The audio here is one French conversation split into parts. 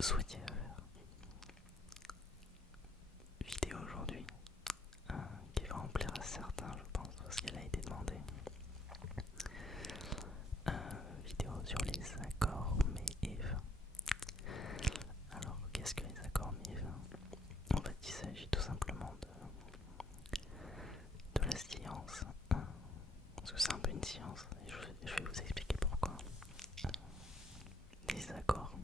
souhaitiez faire vidéo aujourd'hui qui va en plaire à certains, je pense, parce qu'elle a été demandée. Vidéo sur les accords Méive. Alors, qu'est-ce que les accords Méive? En fait, il s'agit tout simplement de la science, parce que c'est un peu une science, et je vais vous expliquer pourquoi. Des accords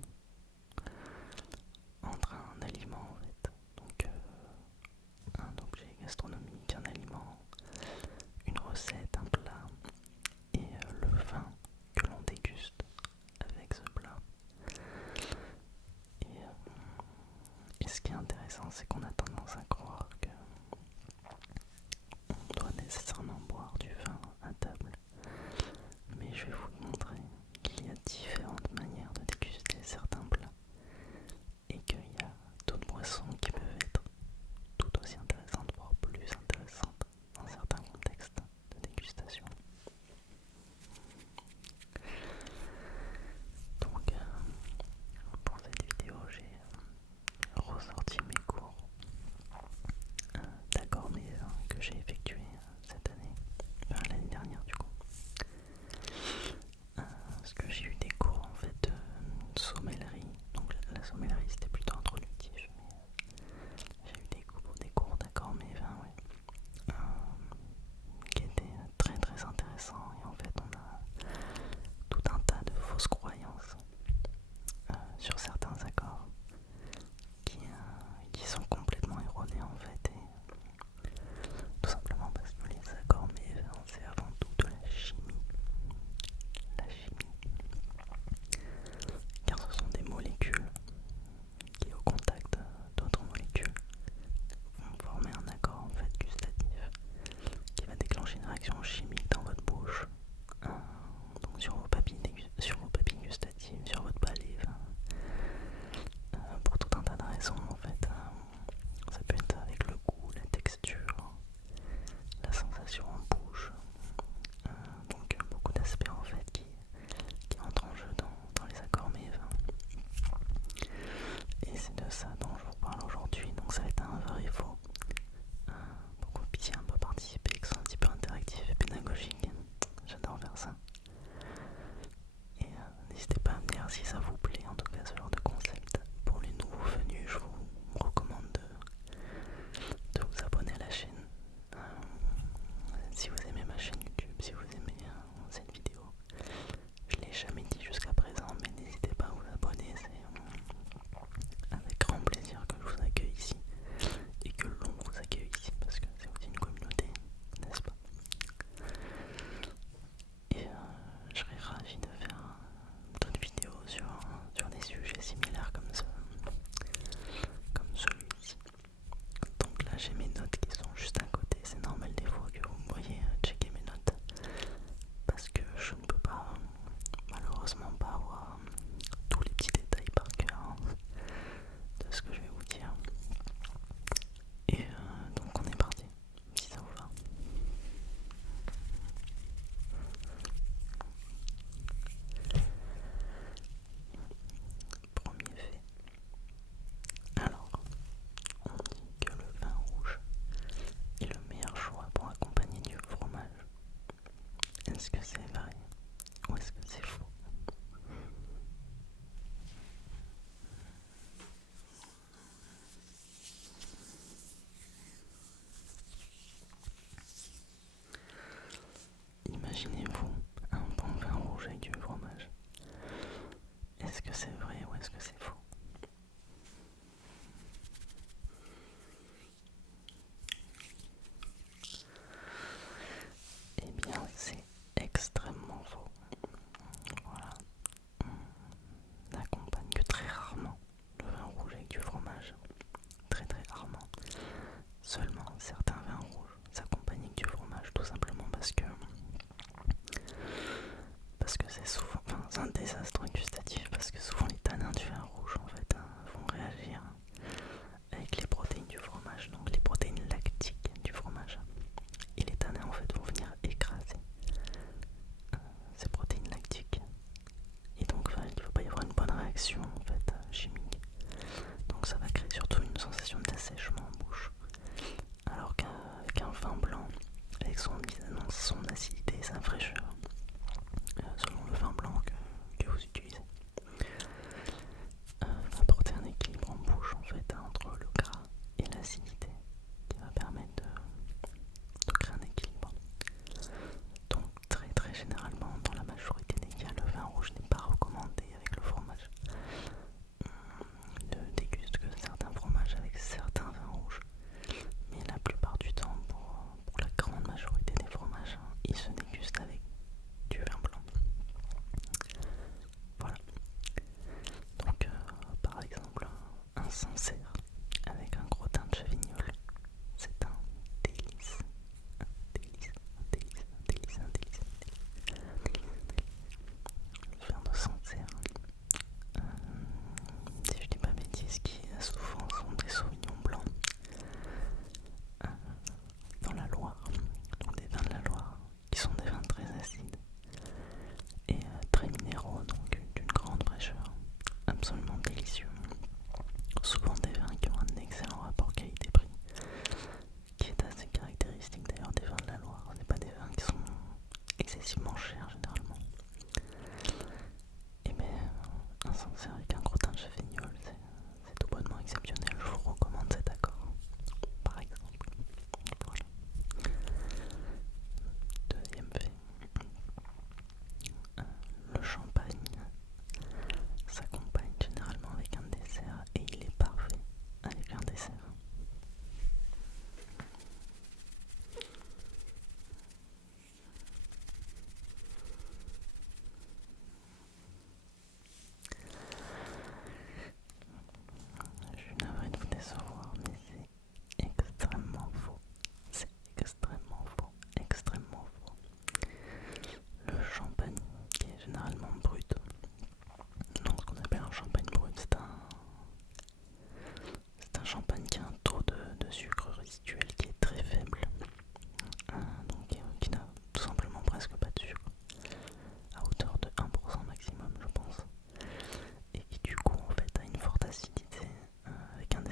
entre un aliment, en fait, donc un objet gastronomique, un aliment, une recette, un plat, et le vin que l'on déguste avec ce plat. Et ce qui est intéressant, c'est qu'on a tendance à croire que on doit nécessairement boire du vin à table. Mais je vais vous montrer qu'il y a différentes manières de déguster certains plats et qu'il y a d'autres boissons qui peuvent être tout aussi intéressantes, voire plus intéressantes dans certains contextes de dégustation. Donc pour cette vidéo, j'ai ressorti mes cours d'accords Méive que j'ai effectué cette année, enfin l'année dernière du coup. Parce que j'ai eu des cours en fait de sommellerie, donc la sommellerie c'était plutôt introductif, mais j'ai eu des cours d'accords Méive, ouais, qui étaient très très intéressants, et en fait on a tout un tas de fausses croyances sur certains accords qui sont complètement erronés en fait, et tout simplement parce que les accords Méive c'est avant tout de la chimie. La chimie, car ce sont des molécules qui, au contact d'autres molécules, vont former un accord en fait gustatif qui va déclencher une réaction chimique dans votre bouche, donc sur vos papilles gustatives, sur votre palais, pour tout un tas de raisons en fait. Ça peut être avec le goût, la texture, la sensation en bouche, donc beaucoup d'aspects en fait qui entrent en jeu dans les accords Méive. Et c'est de ça dont je vous parle aujourd'hui, donc ça va être un vrai et faux, pour que vous puissiez un peu participer, que ce soit un petit peu interactif et pédagogique. J'adore faire ça. Et n'hésitez pas à me dire si ça vous plaît, en tout cas ce genre de concept. Pour les nouveaux venus, je vous recommande de vous abonner à la chaîne. Si vous aimez ma chaîne YouTube, si vous aimez cette vidéo, je l'ai jamais dit jusqu'à présent, mais n'hésitez pas à vous abonner, c'est avec grand plaisir que je vous accueille ici et que l'on vous accueille ici, parce que c'est aussi une communauté, n'est-ce pas? Et je serais ravi de faire d'autres vidéos sur des sujets similaires comme celui-ci. Donc là j'ai mes notes qui sont juste à côté, c'est normal des fois que vous me voyez checker mes notes, parce que je ne peux pas, malheureusement pas avoir tous les petits détails par cœur de ce que je vais vous dire. Et donc on est parti, si ça vous va. Premier fait. Alors, on dit que le vin rouge est le meilleur choix pour accompagner du fromage. Est-ce que c'est vrai ou est-ce que c'est faux? Imaginez-vous un bon vin rouge avec du fromage. Est-ce que c'est vrai ou est-ce que c'est faux? Eh bien, c'est extrêmement faux. Voilà. On n'accompagne que très rarement le vin rouge avec du fromage. Très très rarement. Seulement certains vins rouges s'accompagnent avec du fromage, tout simplement parce que c'est souvent, enfin, c'est un désastre gustatif, parce que souvent les tanins du vin rouge en fait vont réagir avec les protéines du fromage, donc les protéines lactiques du fromage, et les tanins en fait vont venir écraser ces protéines lactiques, et donc il ne faut pas y avoir une bonne réaction en fait chimique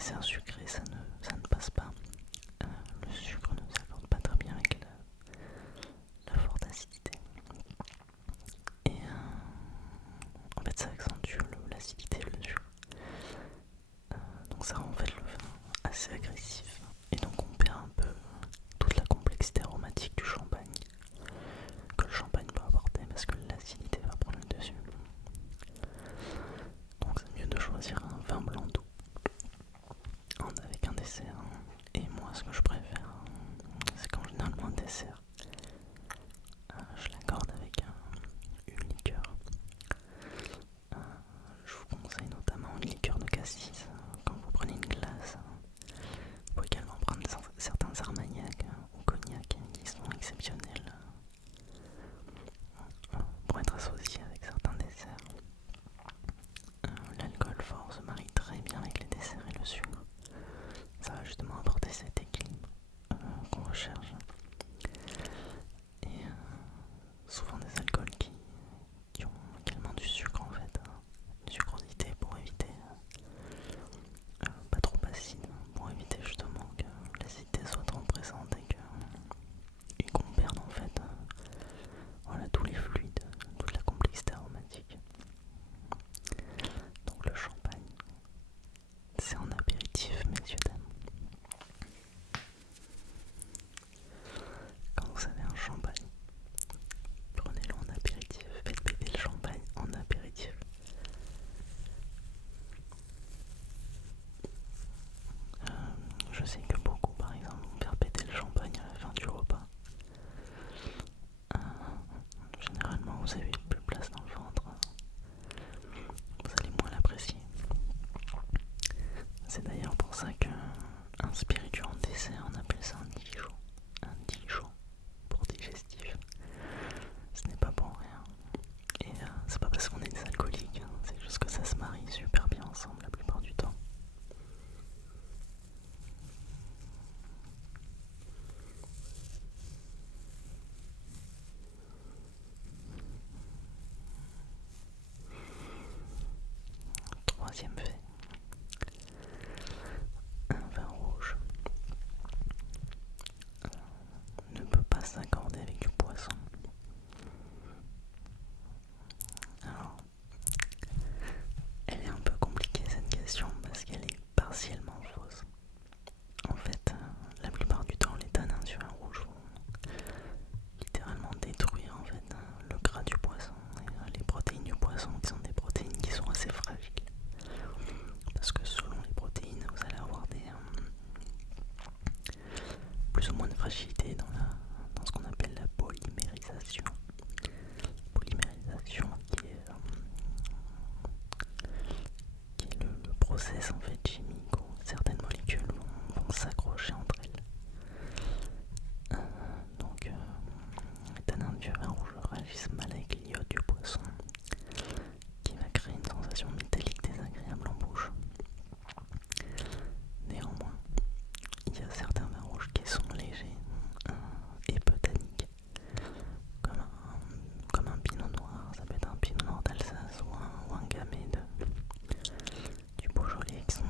dessert sucré, ça ne passe pas. Le sucre ne s'accorde pas très bien avec la forte acidité. Et en fait, ça accentue l'acidité et le sucre. Donc ça rend en fait le vin assez agressif. Et donc on perd un peu toute la complexité aromatique du champagne que le champagne peut apporter parce que l'acidité va prendre le dessus. Donc c'est mieux de choisir un vin blanc doux avec un dessert. Et moi ce que je préfère, c'est qu'en généralement un dessert, je l'accorde avec une liqueur. Je vous conseille notamment une liqueur de cassis. Quand vous prenez une glace, vous pouvez également prendre certains armagnacs ou cognacs qui sont exceptionnels pour être associés avec certains desserts. L'alcool fort se marie très bien avec les desserts et le sucre. Ça va justement apporter cet équilibre qu'on recherche. Et souvent des alcools qui ont également du sucre en fait, une sucrosité pour éviter pas trop acide, pour éviter justement que l'acidité soit trop présente et qu'on perde en fait voilà, tous les fluides, toute la complexité aromatique. Donc le champagne, c'est en apéritif, messieurs dames. Quand vous avez un champagne, prenez-le en apéritif, faites péter le champagne en apéritif. Je sais que beaucoup par exemple vont faire péter le champagne à la fin du repas. Généralement vous avez plus de place dans le ventre, vous allez moins l'apprécier. C'est d'ailleurs pour ça qu'un spiritueux en dessert, on appelle ça un Dijon. Un Dijon pour digestif. Ce n'est pas pour rien. Et c'est pas parce qu'on est des alcooliques, hein, c'est juste que ça se marie super bien ensemble la plupart du temps. Troisième fait, un vin rouge ne peut pas s'accorder avec du poisson. Alors, elle est un peu compliquée cette question parce qu'elle est partiellement fausse. En fait, la plupart du temps, les tanins sur un rouge vont littéralement détruire en fait le gras du poisson et les protéines du poisson qui sont des protéines qui sont assez fragiles. Parce que selon les protéines, vous allez avoir plus ou moins de fragilité dans ce qu'on appelle la polymérisation. Polymérisation qui est le process en fait chimique où certaines molécules vont s'accrocher entre elles. Donc les tanins du vin rouge réagissent mal avec l'iode du poisson qui va créer une sensation métallique désagréable en bouche. Néanmoins, il y a certains vins rouges qui sont légers et peu tanniques, comme un pinot noir. Ça peut être un pinot noir d'Alsace ou un gamay du Beaujolais qui sont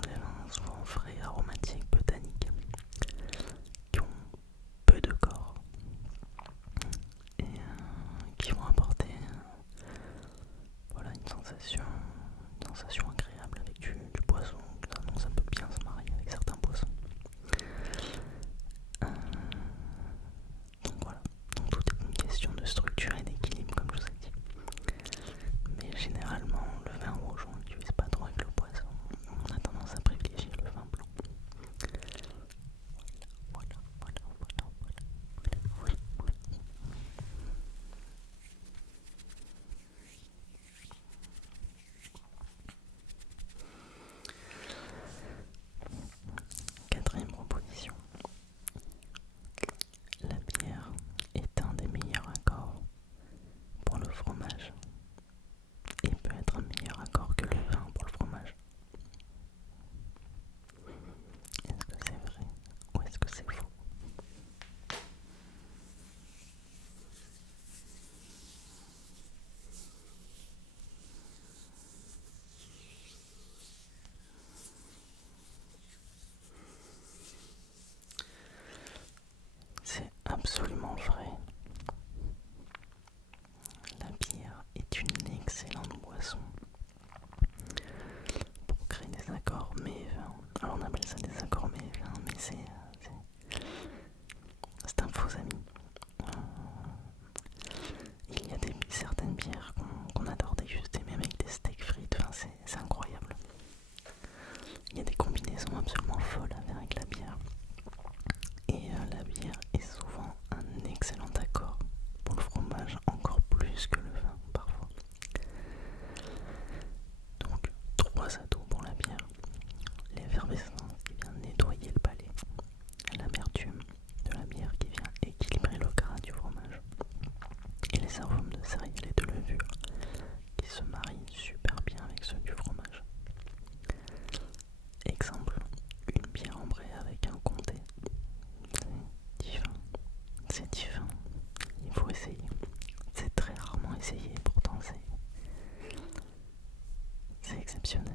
brosse à tout pour la bière, l'effervescence qui vient nettoyer le palais, l'amertume de la bière qui vient équilibrer le gras du fromage, et les arômes de céréales et de levure qui se marient super bien avec ceux du fromage. Exemple, une bière ambrée avec un comté. C'est divin, il faut essayer. C'est très rarement essayé, pourtant c'est exceptionnel.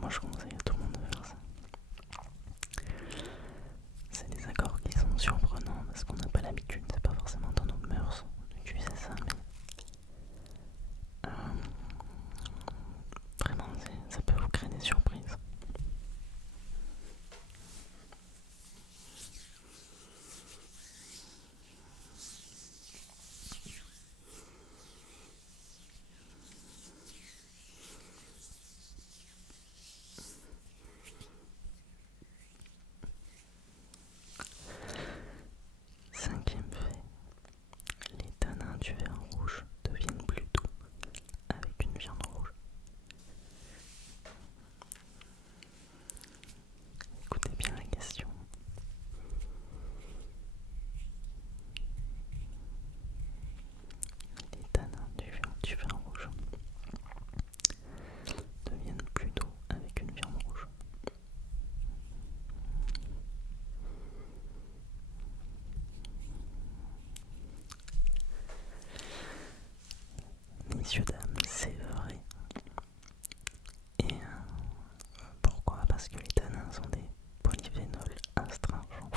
Moi je conseille à tout le monde de faire ça. C'est des accords qui sont surprenants parce qu'on n'a pas l'habitude, c'est pas forcément dans nos mœurs d'utiliser ça, mais vraiment ça peut vous créer des surprises. Cinquième fait, les tanins du vin rouge deviennent plus doux avec une viande rouge. Écoutez bien la question. Les tanins du vin rouge deviennent plus doux avec une viande rouge. Messieurs, dames, c'est vrai. Et pourquoi? Parce que les tanins sont des polyphénols astringents.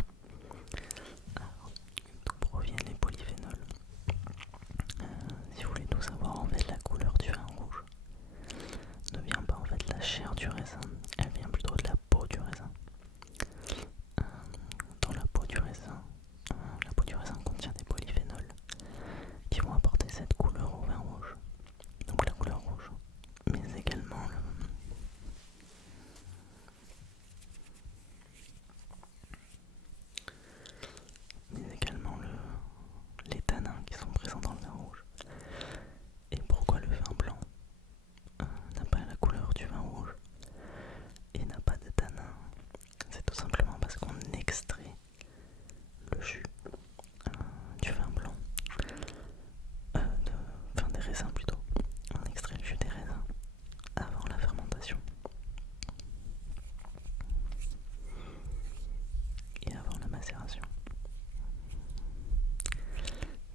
Alors, d'où proviennent les polyphénols? Si vous voulez tout savoir, en fait, la couleur du vin rouge ne vient pas en fait de la chair du raisin, elle vient plutôt de la peau du raisin. Dans la peau du raisin contient des polyphénols qui vont apporter cette couleur au vin rouge. Donc la couleur rouge, mais également les tanins qui sont présents dans le vin rouge. Et pourquoi le vin blanc n'a pas la couleur du vin rouge et n'a pas de tanins? C'est tout simplement parce qu'on extrait le jus du vin blanc, des raisins plutôt. On extrait le jus des raisins avant la fermentation et avant la macération.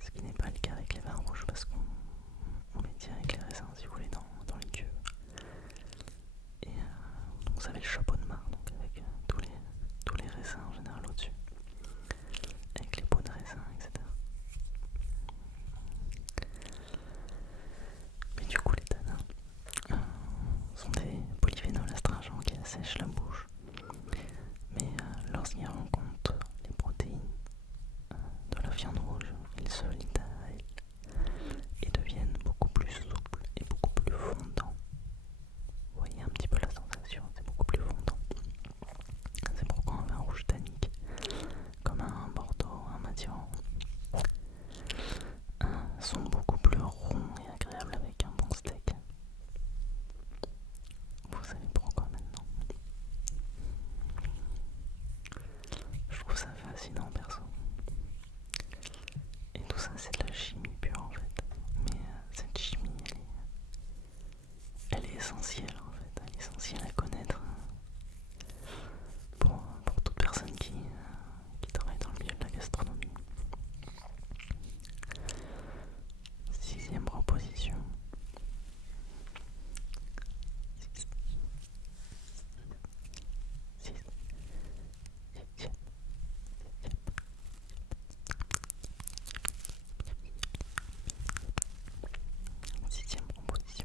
Ce qui n'est pas le cas avec les vins rouges parce qu'on met direct les raisins, si vous voulez, dans les cuves. Et donc vous avez le chapeau de marc, donc avec tous les raisins en général au-dessus, avec les peaux de raisin, etc. Mais du coup les tanins sont des polyphénols astringents qui assèchent la bouche. Mais lorsqu'ils rencontrent les protéines de la viande rouge, ils se lient à elles et deviennent beaucoup plus souples et beaucoup plus fondants. Vous voyez un petit peu la sensation, c'est beaucoup plus fondant. C'est pourquoi un vin rouge tannique, comme un Bordeaux, un Madiran, sont beaucoup plus ronds et agréables avec un bon steak. Vous savez pourquoi maintenant? Je trouve ça fascinant perso. Et tout ça c'est de la chimie pure en fait. Mais cette chimie elle est essentielle en fait. Elle est essentielle à connaître pour toute personne qui travaille dans le milieu de la gastronomie. Sixième proposition. Sixième proposition.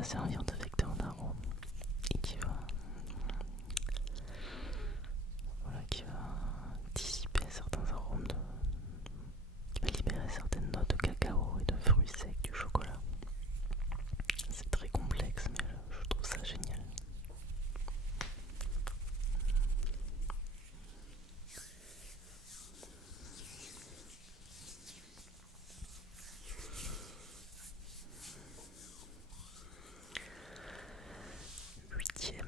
va servir de vecteur d'arôme et qui va dissiper certains arômes, qui va libérer certaines notes de cacao et de fruits secs du chocolat. C'est très complexe, mais je trouve ça génial. Huitième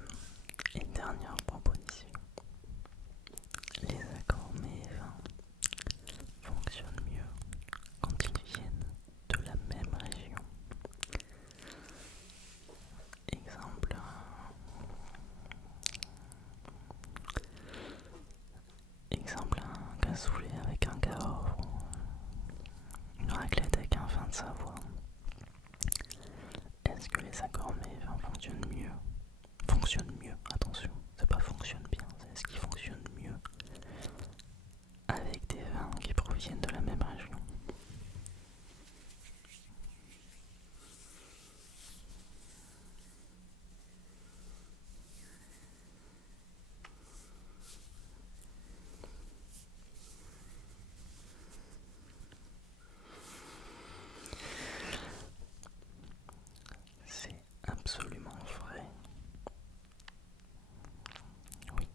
et dernière proposition. Les accords mais et vin fonctionnent mieux quand ils viennent de la même région. Exemple, un cassoulet avec un Cahors, une raclette avec un vin de Savoie. Est-ce que les accords mais et vin fonctionnent mieux? Fonctionnent mieux, attention, c'est pas fonctionne bien, c'est ce qui fonctionne mieux avec des vins qui proviennent de la même région. C'est absolument vrai. Oui,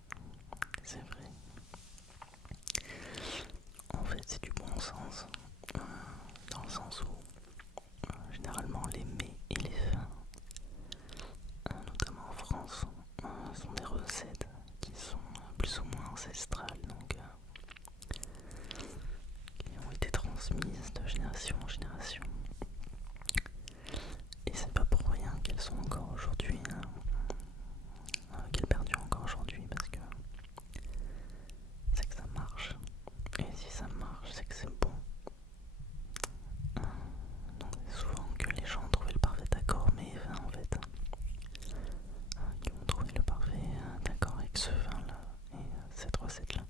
c'est vrai. En fait, c'est du bon sens, dans le sens où généralement les mets et les vins, notamment en France, sont des recettes qui sont plus ou moins ancestrales, donc qui ont été transmises de génération en génération. Et c'est pas pour rien qu'elles sont encore aujourd'hui, qu'elles perdurent encore aujourd'hui, parce que c'est que ça marche. Et si ça marche, c'est que c'est bon. Donc c'est souvent que les gens ont trouvé le parfait accord, mais vin en fait, qui ont trouvé le parfait accord avec ce vin-là et cette recette-là.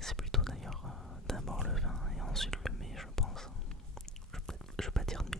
C'est plutôt d'ailleurs d'abord le vin et ensuite le mets, je pense. Je vais pas dire de